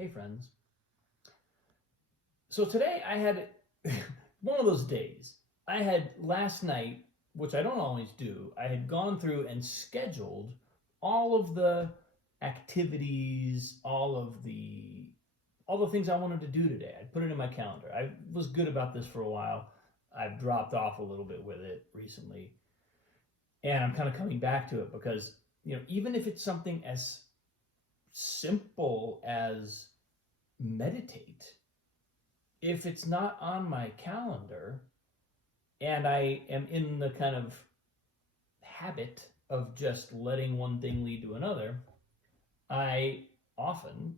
Hey friends. So today I had one of those days. I had last night, which I don't always do, I had gone through and scheduled all of the activities, all the things I wanted to do today. I put it in my calendar. I was good about this for a while. I've dropped off a little bit with it recently. And I'm kind of coming back to it because, even if it's something as simple as meditate, if it's not on my calendar and I am in the kind of habit of just letting one thing lead to another, I often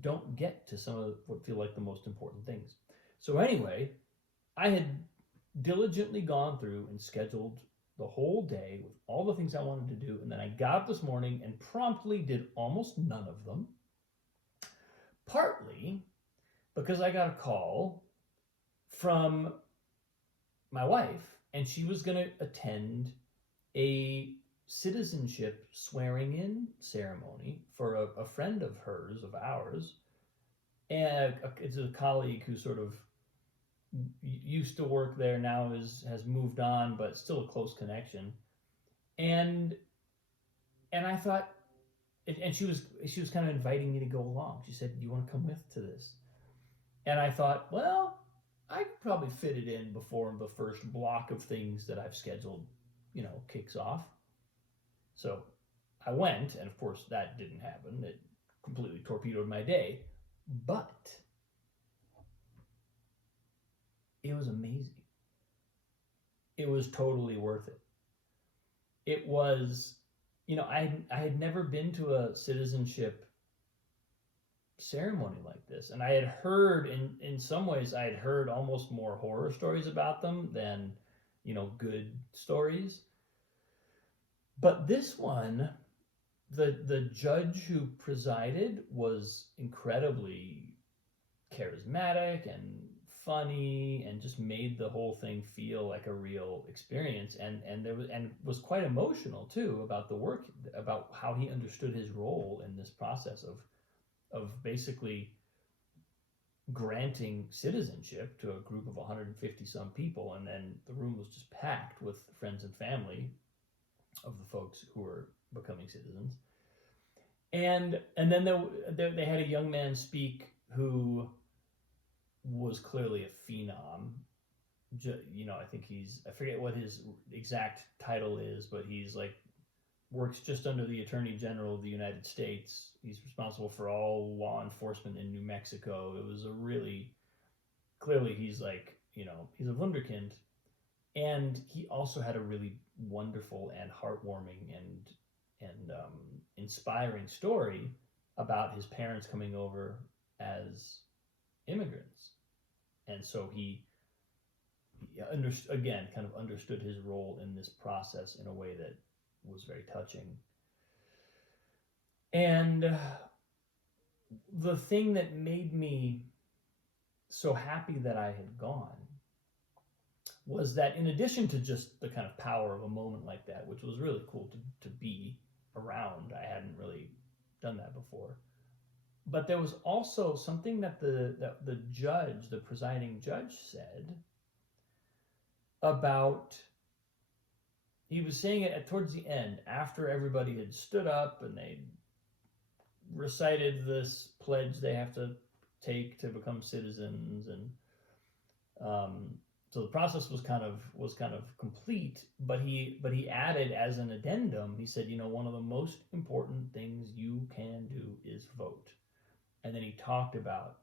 don't get to some of what feel like the most important things. So, anyway, I had diligently gone through and scheduled the whole day with all the things I wanted to do, and then I got up this morning and promptly did almost none of them. Partly because I got a call from my wife, and she was going to attend a citizenship swearing in ceremony for a friend of hers, of ours. And it's a colleague who sort of used to work there, now has moved on, but still a close connection. And I thought, and she was kind of inviting me to go along. She said, "Do you want to come with to this?" And I thought, well, I could probably fit it in before the first block of things that I've scheduled, kicks off. So I went, and of course that didn't happen. It completely torpedoed my day. But it was amazing. It was totally worth it. It was, I had never been to a citizenship ceremony like this, and I had heard, in some ways I had heard almost more horror stories about them than good stories. But this one, the judge who presided was incredibly charismatic and funny, and just made the whole thing feel like a real experience, and was quite emotional too about the work, about how he understood his role in this process of basically granting citizenship to a group of 150 some people, and then the room was just packed with friends and family of the folks who were becoming citizens. And then they had a young man speak who was clearly a phenom. I think I forget what his exact title is, but he's like works just under the Attorney General of the United States. He's responsible for all law enforcement in New Mexico. It was a really, clearly he's like, he's a wunderkind. And he also had a really wonderful and heartwarming and inspiring story about his parents coming over as immigrants. And so he again kind of understood his role in this process in a way that was very touching. And the thing that made me so happy that I had gone was that, in addition to just the kind of power of a moment like that, which was really cool to be around, I hadn't really done that before, but there was also something that the judge, the presiding judge, said about, he was saying it towards the end, after everybody had stood up and they recited this pledge they have to take to become citizens, and so the process was kind of complete. But he added, as an addendum, he said, one of the most important things you can do is vote. And then he talked about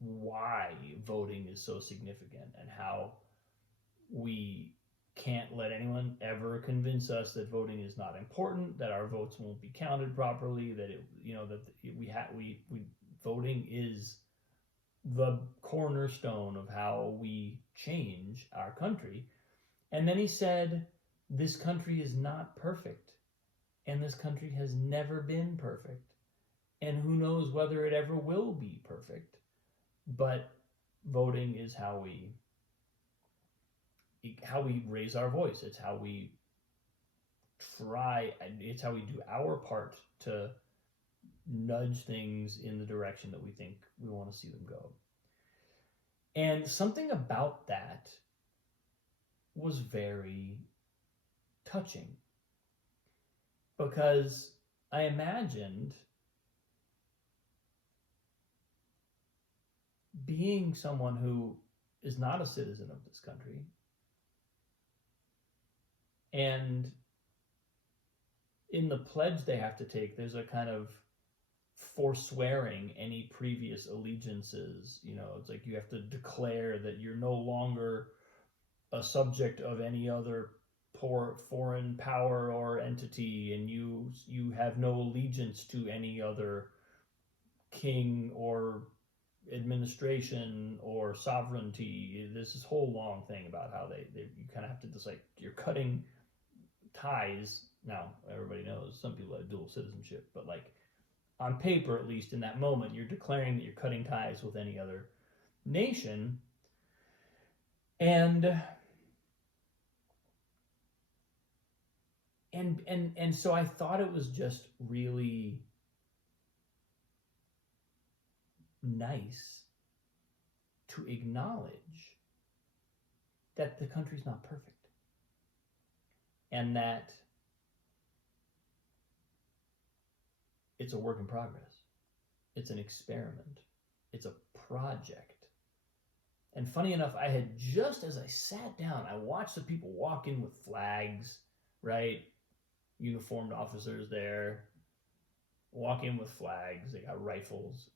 why voting is so significant, and how we can't let anyone ever convince us that voting is not important, that our votes won't be counted properly, that voting is the cornerstone of how we change our country. And then he said, this country is not perfect, and this country has never been perfect, and who knows whether it ever will be perfect, but voting is how we raise our voice. It's how we do our part to nudge things in the direction that we think we want to see them go. And something about that was very touching, because I imagined being someone who is not a citizen of this country, and in the pledge they have to take, there's a kind of forswearing any previous allegiances. It's like you have to declare that you're no longer a subject of any other foreign power or entity, and you have no allegiance to any other king or administration or sovereignty. There's this whole long thing about how you kind of have to just, like, you're cutting ties. Now everybody knows some people have dual citizenship, but like on paper, at least in that moment, you're declaring that you're cutting ties with any other nation. And so I thought it was just really nice to acknowledge that the country's not perfect, and that it's a work in progress. It's an experiment. It's a project. And funny enough, I had, just as I sat down, I watched the people walk in with flags, right? Uniformed officers there, walk in with flags. They got rifles.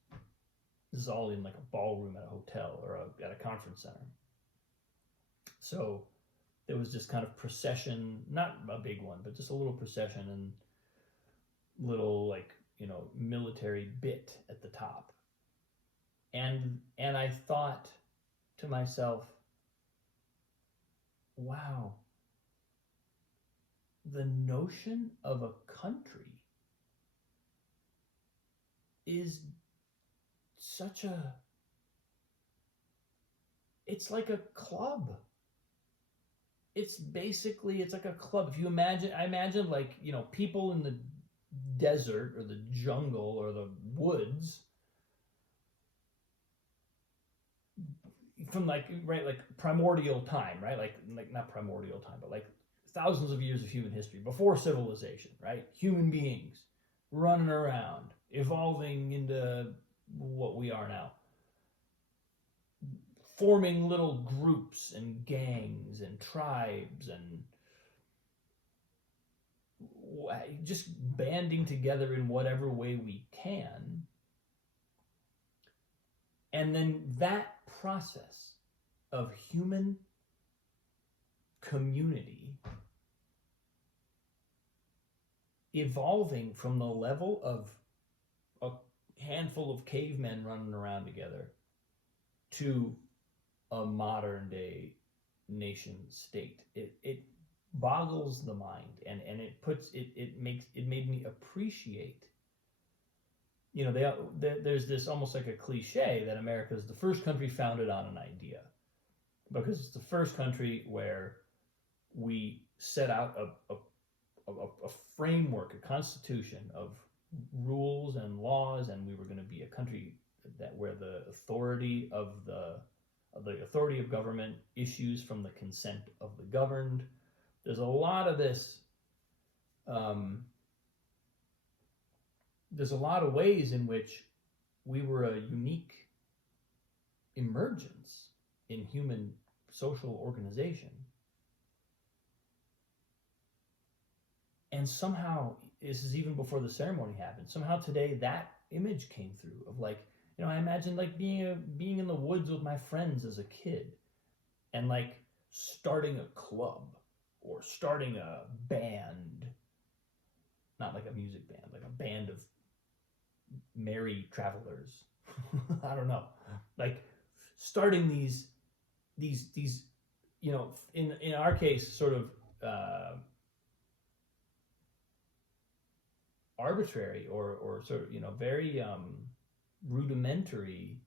This is all in like a ballroom at a hotel or at a conference center. So there was this kind of procession, not a big one, but just a little procession, and little, like, military bit at the top. And I thought to myself, wow, the notion of a country is it's like a club. It's like a club. I imagine like, people in the desert or the jungle or the woods from like primordial time, right? Like not primordial time, but like thousands of years of human history before civilization, right? Human beings running around, evolving into what we are now, forming little groups and gangs and tribes, and just banding together in whatever way we can. And then that process of human community evolving from the level of a handful of cavemen running around together to a modern day nation state. It boggles the mind, and it made me appreciate, there's this almost like a cliche that America is the first country founded on an idea, because it's the first country where we set out a framework, a constitution of rules and laws, and we were going to be a country where the authority of government issues from the consent of the governed. There's a lot of this. There's a lot of ways in which we were a unique emergence in human social organization. And somehow, this is even before the ceremony happened, somehow today that image came through of like, I imagine like being in the woods with my friends as a kid, and like starting a club or starting a band, not like a music band, like a band of merry travelers. I don't know, like starting these in our case, sort of arbitrary or sort of very rudimentary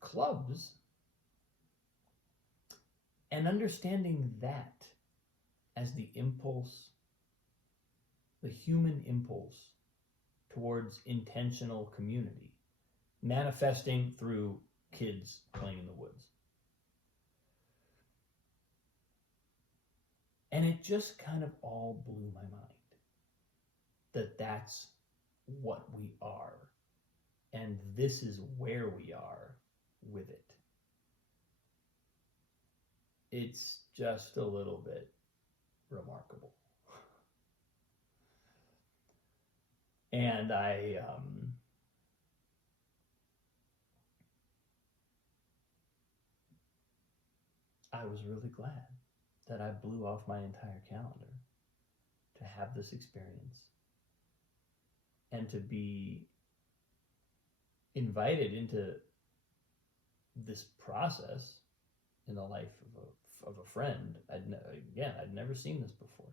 clubs, and understanding that as the impulse the human impulse towards intentional community manifesting through kids playing in the woods. And it just kind of all blew my mind that that's what we are. And this is where we are with it. It's just a little bit remarkable. And I was really glad that I blew off my entire calendar to have this experience and to be invited into this process in the life of a friend. I'd never seen this before.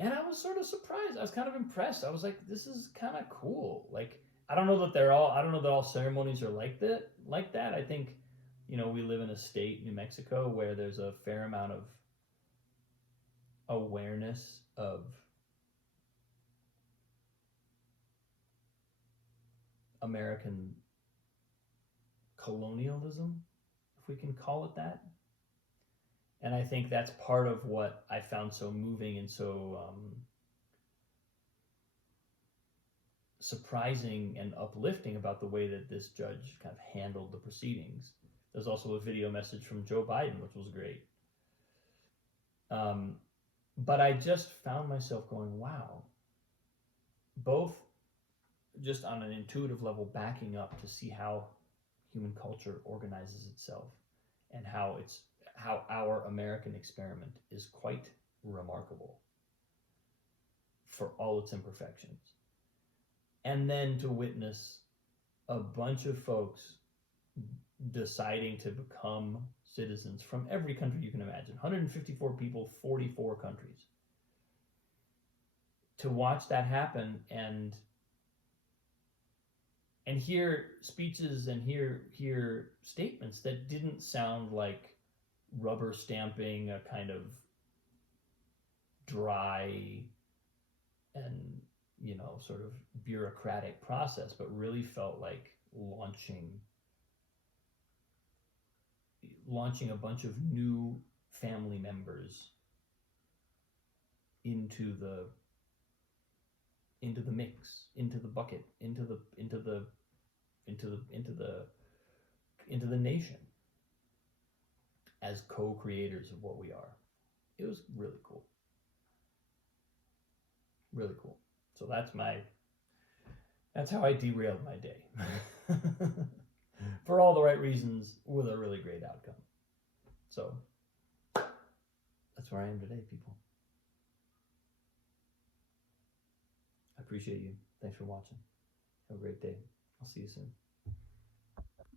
And I was sort of surprised. I was kind of impressed. I was like, this is kind of cool. Like, I don't know that all ceremonies are like that. I think, we live in a state, New Mexico, where there's a fair amount of awareness of American colonialism, if we can call it that. And I think that's part of what I found so moving and so surprising and uplifting about the way that this judge kind of handled the proceedings. There's also a video message from Joe Biden, which was great. But I just found myself going, wow, both just on an intuitive level, backing up to see how human culture organizes itself and how our American experiment is quite remarkable for all its imperfections. And then to witness a bunch of folks deciding to become citizens from every country you can imagine, 154 people, 44 countries. To watch that happen and hear speeches and hear statements that didn't sound like rubber stamping a kind of dry and sort of bureaucratic process, but really felt like launching a bunch of new family members into the mix, into the bucket, into the nation as co-creators of what we are. It was really cool. Really cool. So that's how I derailed my day. For all the right reasons, with a really great outcome. So that's where I am today, people. I appreciate you. Thanks for watching. Have a great day. I'll see you soon.